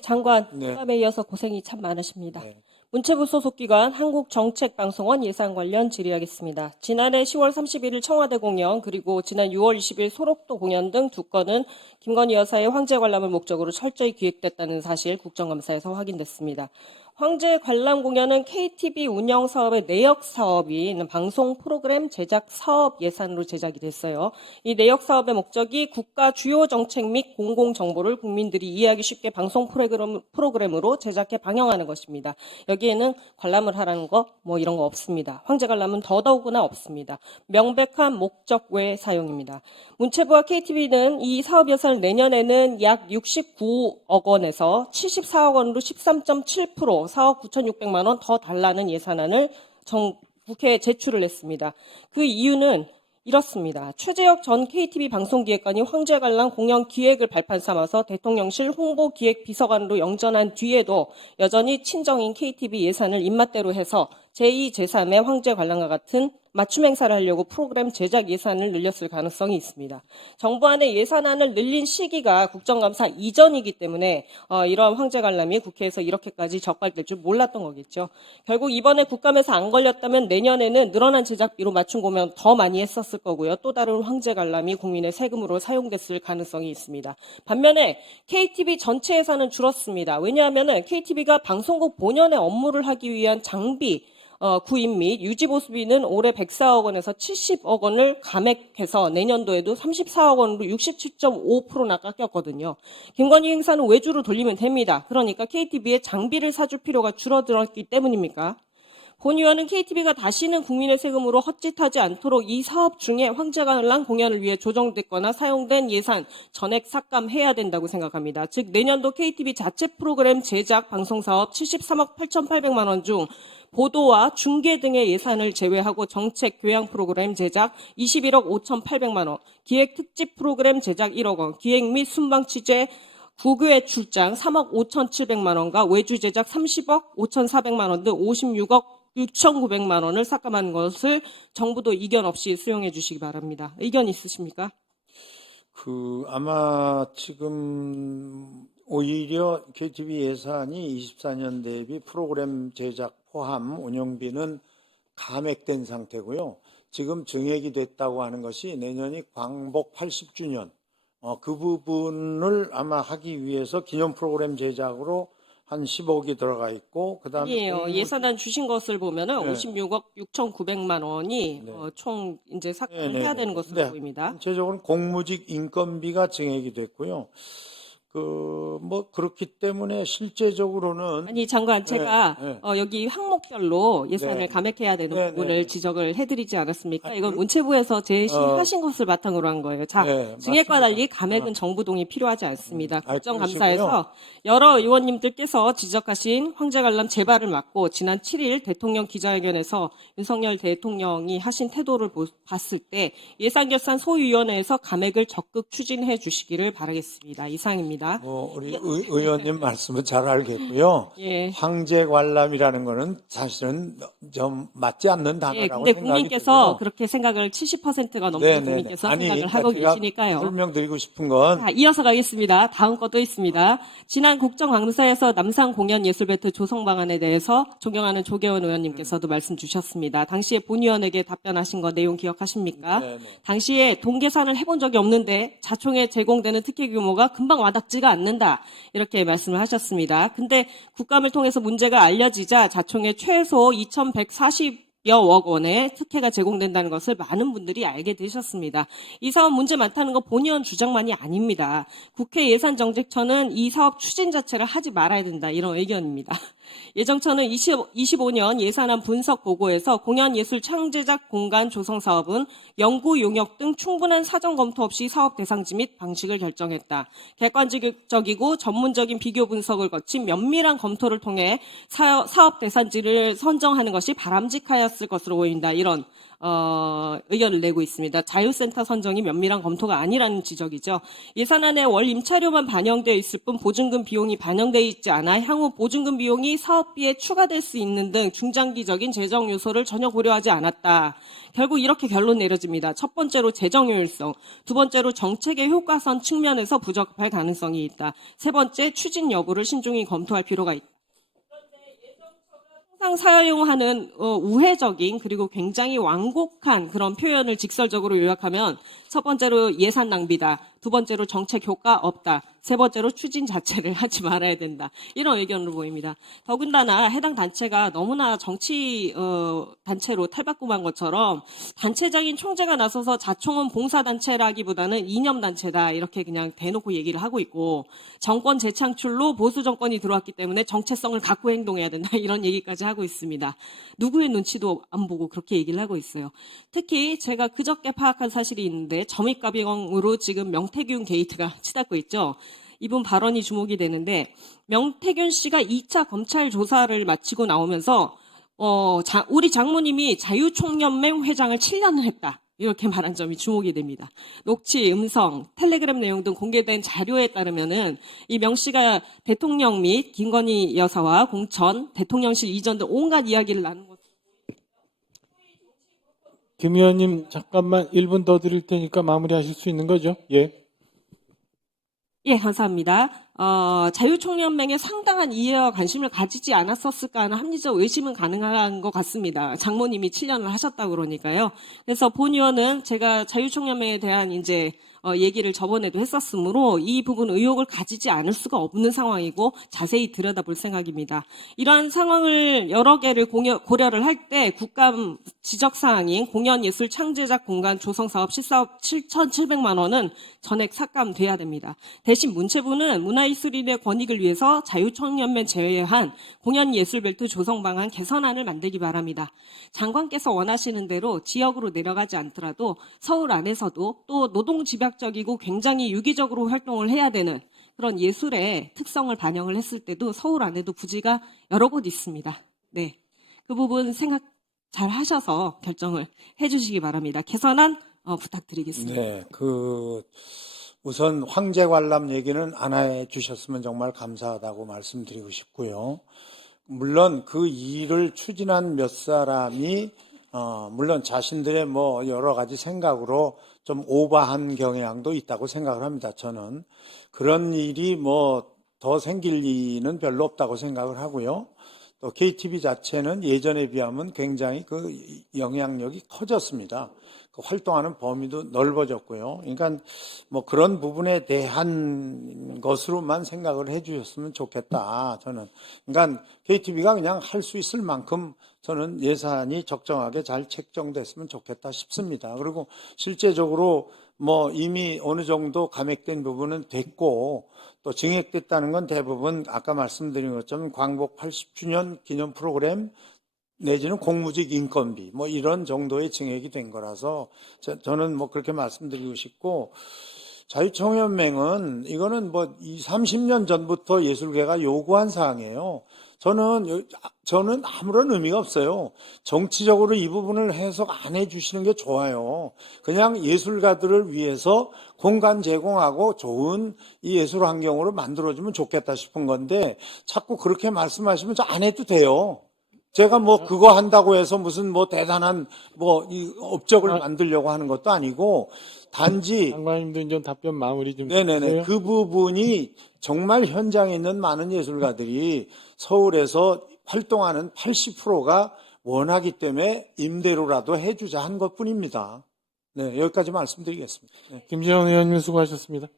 장관, 네. 국감에 이어서 고생이 참 많으십니다. 네. 문체부 소속 기관 한국정책방송원 예산 관련 질의하겠습니다. 지난해 10월 31일 청와대 공연 그리고 지난 6월 20일 소록도 공연 등 두 건은 김건희 여사의 황제 관람을 목적으로 철저히 기획됐다는 사실 국정감사에서 확인됐습니다. 황제 관람 공연은 KTV 운영 사업의 내역 사업인 방송 프로그램 제작 사업 예산으로 제작이 됐어요. 이 내역 사업의 목적이 국가 주요 정책 및 공공 정보를 국민들이 이해하기 쉽게 방송 프로그램으로 제작해 방영하는 것입니다. 여기에는 관람을 하라는 거 이런 거 없습니다. 황제 관람은 더더구나 없습니다. 명백한 목적 외 사용입니다. 문체부와 KTV는 이 사업 예산을 내년에는 약 69억 원에서 74억 원으로 13.7% 4억 9,600만 원 더 달라는 예산안을 국회에 제출을 했습니다. 그 이유는 이렇습니다. 최재혁 전 KTV 방송기획관이 황제 관람 공연 기획을 발판 삼아서 대통령실 홍보기획 비서관으로 영전한 뒤에도 여전히 친정인 KTV 예산을 입맛대로 해서 제2, 제3의 황제 관람과 같은 맞춤 행사를 하려고 프로그램 제작 예산을 늘렸을 가능성이 있습니다. 정부안의 예산안을 늘린 시기가 국정감사 이전이기 때문에 이러한 황제 관람이 국회에서 이렇게까지 적발될 줄 몰랐던 거겠죠. 결국 이번에 국감에서 안 걸렸다면 내년에는 늘어난 제작비로 맞춤 공연 더 많이 했었을 거고요. 또 다른 황제 관람이 국민의 세금으로 사용됐을 가능성이 있습니다. 반면에 KTV 전체 예산은 줄었습니다. 왜냐하면 KTV가 방송국 본연의 업무를 하기 위한 장비 구입 및 유지 보수비는 올해 104억 원에서 70억 원을 감액해서 내년도에도 34억 원으로 67.5%나 깎였거든요. 김건희 행사는 외주로 돌리면 됩니다. 그러니까 KTV에 장비를 사줄 필요가 줄어들었기 때문입니까? 본 의원은 KTV가 다시는 국민의 세금으로 헛짓하지 않도록 이 사업 중에 황제 관람 공연을 위해 조정됐거나 사용된 예산 전액 삭감해야 된다고 생각합니다. 즉 내년도 KTV 자체 프로그램 제작 방송사업 73억 8,800만 원 중 보도와 중계 등의 예산을 제외하고 정책 교양 프로그램 제작 21억 5,800만 원, 기획 특집 프로그램 제작 1억 원, 기획 및 순방 취재 국외 출장 3억 5,700만 원과 외주 제작 30억 5,400만 원 등 56억 6,900만 원을 삭감한 것을 정부도 이견 없이 수용해 주시기 바랍니다. 의견 있으십니까? 아마 지금 오히려 KTV 예산이 24년 대비 프로그램 제작 포함 운영비는 감액된 상태고요. 지금 증액이 됐다고 하는 것이 내년이 광복 80주년 그 부분을 아마 하기 위해서 기념 프로그램 제작으로 한 10억이 들어가 있고 그다음에 아니에요. 예산안 주신 것을 보면은 네. 56억 6,900만 원이 네. 총 이제 삭감을 네, 해야 네, 되는 네. 것으로 네. 보입니다. 전체적으로 공무직 인건비가 증액이 됐고요. 그렇기 때문에 실제적으로는 아니 장관 제가 네. 여기 항목별로 예산을 네. 감액해야 되는 네, 부분을 네. 지적을 해드리지 않았습니까? 아니, 이건 문체부에서 제시하신 것을 바탕으로 한 거예요. 자, 네, 증액과 맞습니다. 달리 감액은 정부 동의 필요하지 않습니다. 아니, 국정감사에서 여러 의원님들께서 지적하신 황제 관람 재발을 막고 지난 7일 대통령 기자회견에서 윤석열 대통령이 하신 태도를 봤을 때 예산결산 소위원회에서 감액을 적극 추진해 주시기를 바라겠습니다. 이상입니다. 우리 의원님 말씀은 잘 알겠고요. 예. 황제 관람이라는 거는 사실은 좀 맞지 않는 예, 단어라고 근데 생각이 국민께서 들고요. 그렇게 생각을 70%가 넘는 네네네. 국민께서 아니, 생각을 하고 제가 계시니까요. 설명드리고 싶은 건 자, 이어서 가겠습니다. 다음 것도 있습니다. 지난 국정감사에서 남상공연예술배트 조성 방안에 대해서 존경하는 조계원 의원님께서도 말씀 주셨습니다. 당시에 본의원에게 답변하신 거 내용 기억하십니까? 네네. 당시에 동계산을 해본 적이 없는데 자총에 제공되는 특혜 규모가 금방 와닿지가 않는다. 이렇게 말씀을 하셨습니다. 근데 국감을 통해서 문제가 알려지자 자총에 최소 2,140여억 원의 특혜가 제공된다는 것을 많은 분들이 알게 되셨습니다. 이 사업 문제 많다는 거 본의원 주장만이 아닙니다. 국회 예산정책처는 이 사업 추진 자체를 하지 말아야 된다. 이런 의견입니다. 예정처는 25년 예산안 분석 보고에서 공연예술 창제작 공간 조성 사업은 연구 용역 등 충분한 사전 검토 없이 사업 대상지 및 방식을 결정했다. 객관적이고 전문적인 비교 분석을 거친 면밀한 검토를 통해 사업 대상지를 선정하는 것이 바람직하였을 것으로 보인다. 이런 의견을 내고 있습니다. 자유센터 선정이 면밀한 검토가 아니라는 지적이죠. 예산안에 월 임차료만 반영되어 있을 뿐 보증금 비용이 반영되어 있지 않아 향후 보증금 비용이 사업비에 추가될 수 있는 등 중장기적인 재정 요소를 전혀 고려하지 않았다. 결국 이렇게 결론 내려집니다. 첫 번째로 재정 효율성, 두 번째로 정책의 효과성 측면에서 부적합할 가능성이 있다. 세 번째, 추진 여부를 신중히 검토할 필요가 있다. 항상 사용하는 우회적인 그리고 굉장히 완곡한 그런 표현을 직설적으로 요약하면 첫 번째로 예산 낭비다. 두 번째로 정책 효과 없다. 세 번째로 추진 자체를 하지 말아야 된다. 이런 의견으로 보입니다. 더군다나 해당 단체가 너무나 정치 단체로 탈바꿈한 것처럼 단체적인 총재가 나서서 자총은 봉사단체라기보다는 이념단체다. 이렇게 그냥 대놓고 얘기를 하고 있고 정권 재창출로 보수 정권이 들어왔기 때문에 정체성을 갖고 행동해야 된다. 이런 얘기까지 하고 있습니다. 누구의 눈치도 안 보고 그렇게 얘기를 하고 있어요. 특히 제가 그저께 파악한 사실이 있는데 점입가병으로 지금 명태균 게이트가 치닫고 있죠. 이분 발언이 주목이 되는데 명태균 씨가 2차 검찰 조사를 마치고 나오면서 우리 장모님이 자유총연맹 회장을 7년을 했다. 이렇게 말한 점이 주목이 됩니다. 녹취, 음성, 텔레그램 내용 등 공개된 자료에 따르면은 이 명 씨가 대통령 및 김건희 여사와 공천, 대통령실 이전 등 온갖 이야기를 나눈 것. 김 의원님 잠깐만 1분 더 드릴 테니까 마무리하실 수 있는 거죠? 예. 예, 감사합니다. 자유총연맹에 상당한 이해와 관심을 가지지 않았었을까 하는 합리적 의심은 가능한 것 같습니다. 장모님이 7년을 하셨다고 그러니까요. 그래서 본 의원은 제가 자유총연맹에 대한 이제 얘기를 저번에도 했었으므로 이 부분 의혹을 가지지 않을 수가 없는 상황이고 자세히 들여다볼 생각입니다. 이러한 상황을 여러 개를 고려를 할 때 국감 지적사항인 공연예술 창제작 공간 조성사업 실사업 7,700만 원은 전액 삭감돼야 됩니다. 대신 문체부는 문화예술인의 권익을 위해서 자유총연맹 제외한 공연예술벨트 조성 방안 개선안을 만들기 바랍니다. 장관께서 원하시는 대로 지역으로 내려가지 않더라도 서울 안에서도 또 노동집약적이고 굉장히 유기적으로 활동을 해야 되는 그런 예술의 특성을 반영을 했을 때도 서울 안에도 부지가 여러 곳 있습니다. 네, 그 부분 생각 잘 하셔서 결정을 해주시기 바랍니다. 개선안 부탁드리겠습니다. 네, 우선 황제 관람 얘기는 안 해주셨으면 정말 감사하다고 말씀드리고 싶고요. 물론 그 일을 추진한 몇 사람이 물론 자신들의 뭐 여러 가지 생각으로 좀 오버한 경향도 있다고 생각을 합니다. 저는 그런 일이 뭐 더 생길 리는 별로 없다고 생각을 하고요. 또 KTV 자체는 예전에 비하면 굉장히 그 영향력이 커졌습니다. 그 활동하는 범위도 넓어졌고요. 그러니까 뭐 그런 부분에 대한 것으로만 생각을 해주셨으면 좋겠다. 저는 그러니까 KTV가 그냥 할 수 있을 만큼 저는 예산이 적정하게 잘 책정됐으면 좋겠다 싶습니다. 그리고 실제적으로 뭐 이미 어느 정도 감액된 부분은 됐고 또 증액됐다는 건 대부분 아까 말씀드린 것처럼 광복 80주년 기념 프로그램 내지는 공무직 인건비 뭐 이런 정도의 증액이 된 거라서 저는 뭐 그렇게 말씀드리고 싶고 자유총연맹은 이거는 뭐 20, 30년 전부터 예술계가 요구한 사항이에요. 저는 아무런 의미가 없어요. 정치적으로 이 부분을 해석 안 해주시는 게 좋아요. 그냥 예술가들을 위해서 공간 제공하고 좋은 이 예술 환경으로 만들어주면 좋겠다 싶은 건데 자꾸 그렇게 말씀하시면 저 안 해도 돼요. 제가 뭐 그거 한다고 해서 무슨 뭐 대단한 뭐 이 업적을 만들려고 하는 것도 아니고 단지 장관님도 이제 답변 마무리 좀 네네네 해주세요. 그 부분이 정말 현장에 있는 많은 예술가들이 서울에서 활동하는 80%가 원하기 때문에 임대료라도 해주자 한 것뿐입니다. 네, 여기까지 말씀드리겠습니다. 네. 김재원 의원님 수고하셨습니다.